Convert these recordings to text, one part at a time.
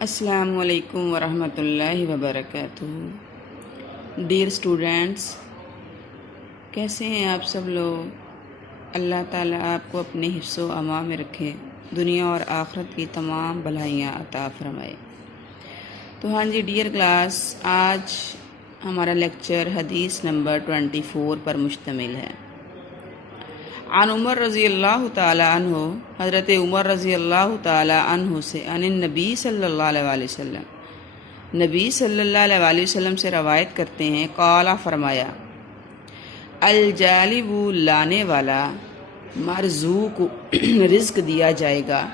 السلام علیکم ورحمۃ اللہ وبرکاتہ۔ ڈیئر اسٹوڈینٹس، کیسے ہیں آپ سب لوگ؟ اللہ تعالیٰ آپ کو اپنے حفظ و امان میں رکھے، دنیا اور آخرت کی تمام بھلائیاں عطا فرمائے۔ تو ہاں جی ڈیئر کلاس، آج ہمارا لیکچر حدیث نمبر 24 پر مشتمل ہے۔ عن عمر رضی اللہ تعالی عنہ، حضرت عمر رضی اللہ تعالی عنہ سے عن النبی صلی اللہ علیہ وسلم، نبی صلی اللہ علیہ وسلم سے روایت کرتے ہیں، قال فرمایا، الجالب لانے والا، مرزوق رزق دیا جائے گا،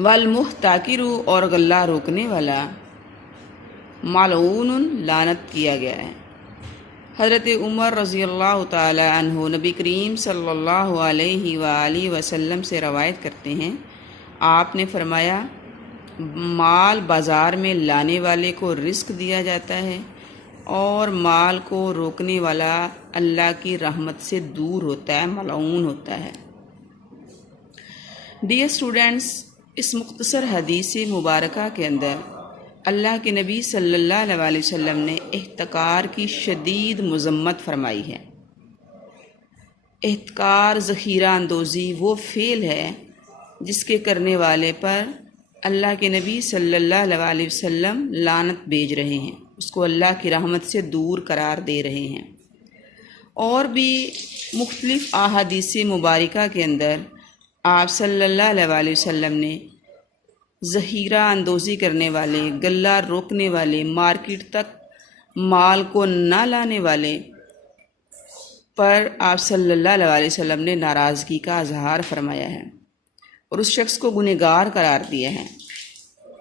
والمحتکر اور غلہ روکنے والا، ملعون لعنت کیا گیا ہے۔ حضرت عمر رضی اللہ تعالی عنہ نبی کریم صلی اللہ علیہ وآلہ وسلم سے روایت کرتے ہیں، آپ نے فرمایا، مال بازار میں لانے والے کو رزق دیا جاتا ہے اور مال کو روکنے والا اللہ کی رحمت سے دور ہوتا ہے، ملعون ہوتا ہے۔ ڈیئر اسٹوڈینٹس، اس مختصر حدیث مبارکہ کے اندر اللہ کے نبی صلی اللہ علیہ وسلم نے احتکار کی شدید مذمت فرمائی ہے۔ احتکار، ذخیرہ اندوزی وہ فعل ہے جس کے کرنے والے پر اللہ کے نبی صلی اللہ علیہ وسلم لعنت بھیج رہے ہیں، اس کو اللہ کی رحمت سے دور قرار دے رہے ہیں۔ اور بھی مختلف احادیث مبارکہ کے اندر آپ صلی اللہ علیہ وسلم نے ذخیرہ اندوزی کرنے والے، غلہ روکنے والے، مارکیٹ تک مال کو نہ لانے والے پر آپ صلی اللہ علیہ وسلم نے ناراضگی کا اظہار فرمایا ہے اور اس شخص کو گنہگار قرار دیا ہے۔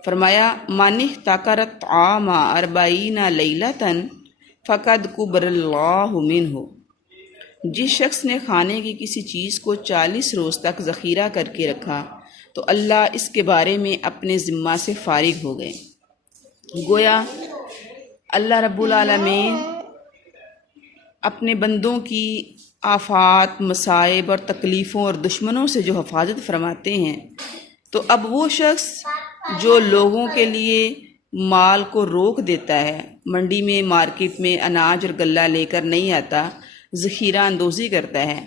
فرمایا، من احتکر الطعام 40 لیلۃ فقد کبر اللہ منہ، جس شخص نے کھانے کی کسی چیز کو 40 روز تک ذخیرہ کر کے رکھا تو اللہ اس کے بارے میں اپنے ذمہ سے فارغ ہو گئے۔ گویا اللہ رب العالمین اپنے بندوں کی آفات، مصائب اور تکلیفوں اور دشمنوں سے جو حفاظت فرماتے ہیں، تو اب وہ شخص جو لوگوں کے لیے مال کو روک دیتا ہے، منڈی میں، مارکیٹ میں اناج اور غلہ لے کر نہیں آتا، ذخیرہ اندوزی کرتا ہے،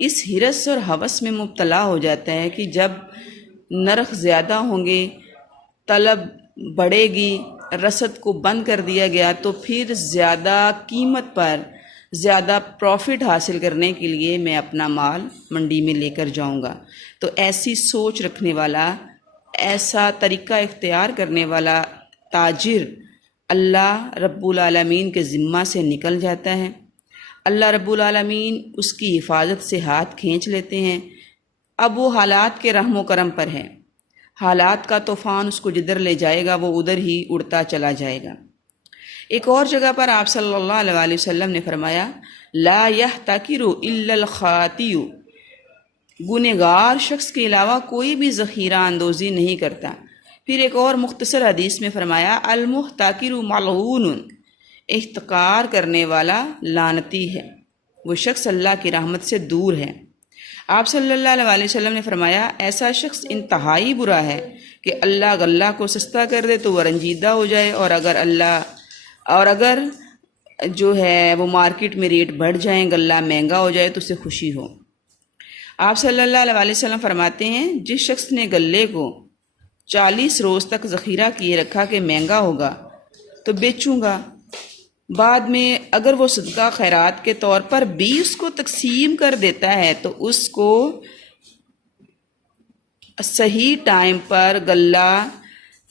اس ہرس اور ہوس میں مبتلا ہو جاتا ہے کہ جب نرخ زیادہ ہوں گے، طلب بڑھے گی، رسد کو بند کر دیا گیا تو پھر زیادہ قیمت پر زیادہ پروفٹ حاصل کرنے کے لیے میں اپنا مال منڈی میں لے کر جاؤں گا۔ تو ایسی سوچ رکھنے والا، ایسا طریقہ اختیار کرنے والا تاجر اللہ رب العالمین کے ذمہ سے نکل جاتا ہے۔ اللہ رب العالمین اس کی حفاظت سے ہاتھ کھینچ لیتے ہیں۔ اب وہ حالات کے رحم و کرم پر ہے، حالات کا طوفان اس کو جدھر لے جائے گا وہ ادھر ہی اڑتا چلا جائے گا۔ ایک اور جگہ پر آپ صلی اللہ علیہ وسلم نے فرمایا، لا یحتکر الا الخاطئ، گنہگار شخص کے علاوہ کوئی بھی ذخیرہ اندوزی نہیں کرتا۔ پھر ایک اور مختصر حدیث میں فرمایا، المحتکر ملعون، احتکار کرنے والا لعنتی ہے، وہ شخص اللہ کی رحمت سے دور ہے۔ آپ صلی اللہ علیہ وسلم نے فرمایا، ایسا شخص انتہائی برا ہے کہ اللہ غلہ کو سستا کر دے تو وہ رنجیدہ ہو جائے، اور اگر جو ہے وہ مارکیٹ میں ریٹ بڑھ جائیں، غلہ مہنگا ہو جائے تو اسے خوشی ہو۔ آپ صلی اللہ علیہ وسلم فرماتے ہیں، جس شخص نے غلے کو 40 روز تک ذخیرہ کیے رکھا کہ مہنگا ہوگا تو بیچوں گا، بعد میں اگر وہ صدقہ خیرات کے طور پر بھی اس کو تقسیم کر دیتا ہے تو اس کو صحیح ٹائم پر غلہ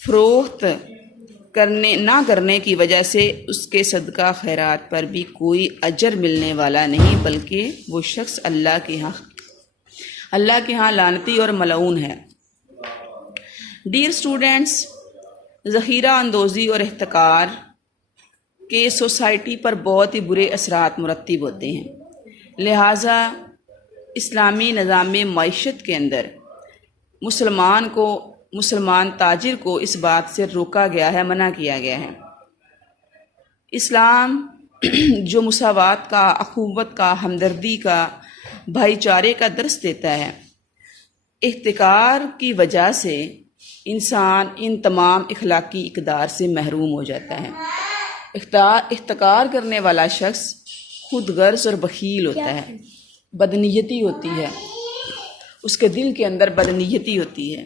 فروخت نہ کرنے کی وجہ سے اس کے صدقہ خیرات پر بھی کوئی اجر ملنے والا نہیں، بلکہ وہ شخص اللہ کے ہاں لعنتی اور ملعون ہے۔ ڈیئر اسٹوڈینٹس، ذخیرہ اندوزی اور احتکار کے سوسائٹی پر بہت ہی برے اثرات مرتب ہوتے ہیں، لہٰذا اسلامی نظام معیشت کے اندر مسلمان تاجر کو اس بات سے روکا گیا ہے، منع کیا گیا ہے۔ اسلام جو مساوات کا، اخوت کا، ہمدردی کا، بھائی چارے کا درس دیتا ہے، احتکار کی وجہ سے انسان ان تمام اخلاقی اقدار سے محروم ہو جاتا ہے۔ احتکار کرنے والا شخص خود غرض اور بخیل ہوتا ہے، بدنیتی ہوتی ہے، اس کے دل کے اندر بدنیتی ہوتی ہے،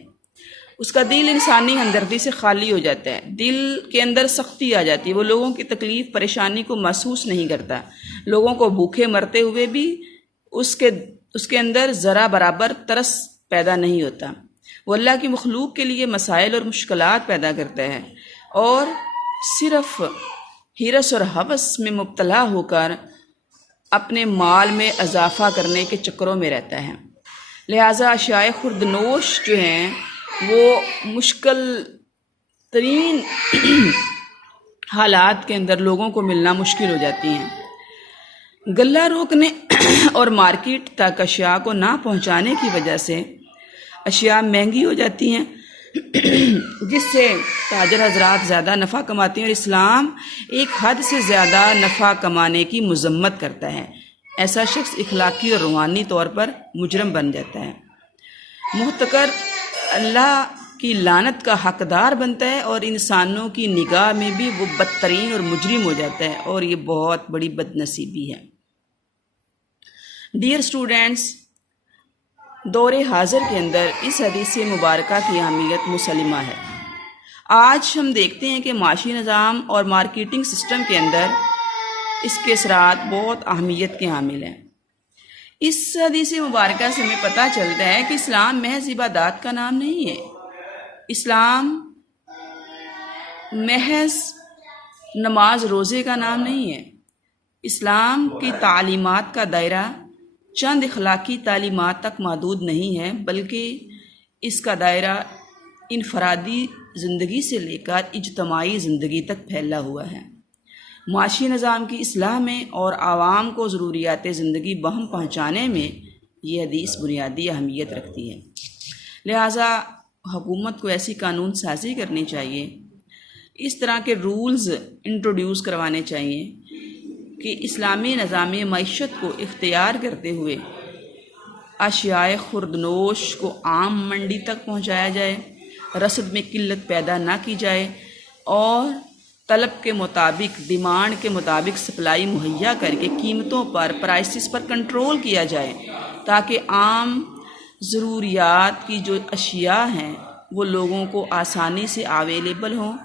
اس کا دل انسانی ہمدردی سے خالی ہو جاتا ہے، دل کے اندر سختی آ جاتی ہے، وہ لوگوں کی تکلیف پریشانی کو محسوس نہیں کرتا، لوگوں کو بھوکے مرتے ہوئے بھی اس کے اندر ذرا برابر ترس پیدا نہیں ہوتا، وہ اللہ کی مخلوق کے لیے مسائل اور مشکلات پیدا کرتا ہے اور صرف حرص اور ہوس میں مبتلا ہو کر اپنے مال میں اضافہ کرنے کے چکروں میں رہتا ہے۔ لہٰذا اشیاء خوردنوش جو ہیں وہ مشکل ترین حالات کے اندر لوگوں کو ملنا مشکل ہو جاتی ہیں۔ غلہ روکنے اور مارکیٹ تک اشیاء کو نہ پہنچانے کی وجہ سے اشیاء مہنگی ہو جاتی ہیں، جس سے تاجر حضرات زیادہ نفع کماتے ہیں، اور اسلام ایک حد سے زیادہ نفع کمانے کی مذمت کرتا ہے۔ ایسا شخص اخلاقی اور روحانی طور پر مجرم بن جاتا ہے، محتکر اللہ کی لعنت کا حقدار بنتا ہے، اور انسانوں کی نگاہ میں بھی وہ بدترین اور مجرم ہو جاتا ہے، اور یہ بہت بڑی بد نصیبی ہے۔ ڈیئر اسٹوڈینٹس، دور حاضر کے اندر اس حدیث مبارکہ کی اہمیت مسلمہ ہے۔ آج ہم دیکھتے ہیں کہ معاشی نظام اور مارکیٹنگ سسٹم کے اندر اس کے اثرات بہت اہمیت کے حامل ہیں۔ اس حدیث مبارکہ سے ہمیں پتہ چلتا ہے کہ اسلام محض عبادات کا نام نہیں ہے، اسلام محض نماز روزے کا نام نہیں ہے، اسلام کی تعلیمات کا دائرہ چند اخلاقی تعلیمات تک محدود نہیں ہے، بلکہ اس کا دائرہ انفرادی زندگی سے لے کر اجتماعی زندگی تک پھیلا ہوا ہے۔ معاشی نظام کی اصلاح میں اور عوام کو ضروریات زندگی بہم پہنچانے میں یہ حدیث بنیادی اہمیت رکھتی ہے۔ لہٰذا حکومت کو ایسی قانون سازی کرنی چاہیے، اس طرح کے رولز انٹروڈیوس کروانے چاہیے کہ اسلامی نظام معیشت کو اختیار کرتے ہوئے اشیاء خوردنوش کو عام منڈی تک پہنچایا جائے، رسد میں قلت پیدا نہ کی جائے، اور طلب کے مطابق، ڈیمانڈ کے مطابق سپلائی مہیا کر کے قیمتوں پر، پرائسز پر کنٹرول کیا جائے، تاکہ عام ضروریات کی جو اشیاء ہیں وہ لوگوں کو آسانی سے اویلیبل ہوں،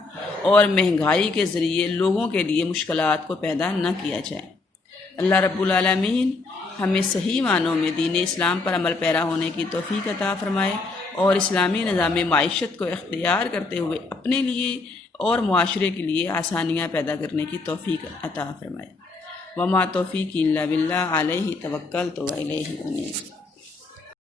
اور مہنگائی کے ذریعے لوگوں کے لیے مشکلات کو پیدا نہ کیا جائے۔ اللہ رب العالمین ہمیں صحیح معنوں میں دین اسلام پر عمل پیرا ہونے کی توفیق عطا فرمائے، اور اسلامی نظام معیشت کو اختیار کرتے ہوئے اپنے لیے اور معاشرے کے لیے آسانیاں پیدا کرنے کی توفیق عطا فرمائے۔ وما توفیقی الا باللہ، علیہ توکلت و الیہ انیب۔